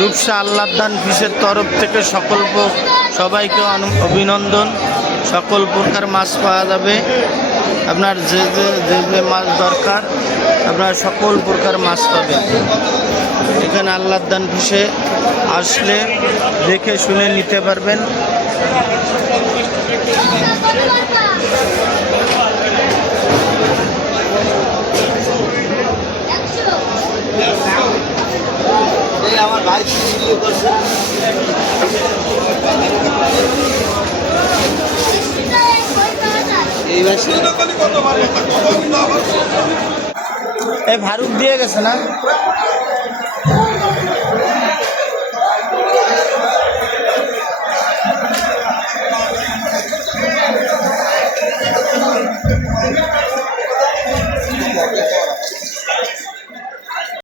রূপসা আল্লাহদান ফিশের তরফ থেকে সবাইকে অভিনন্দন। সকল প্রকার মাছ পাওয়া যাবে, আপনার যে যে মাছ দরকার আপনার সকল প্রকার মাছ পাবেন এখানে আল্লাহদান ফিশে আসলে দেখে শুনে নিতে পারবেন। আমার ভাই করছে এই ফারুক দিয়ে গেছে না।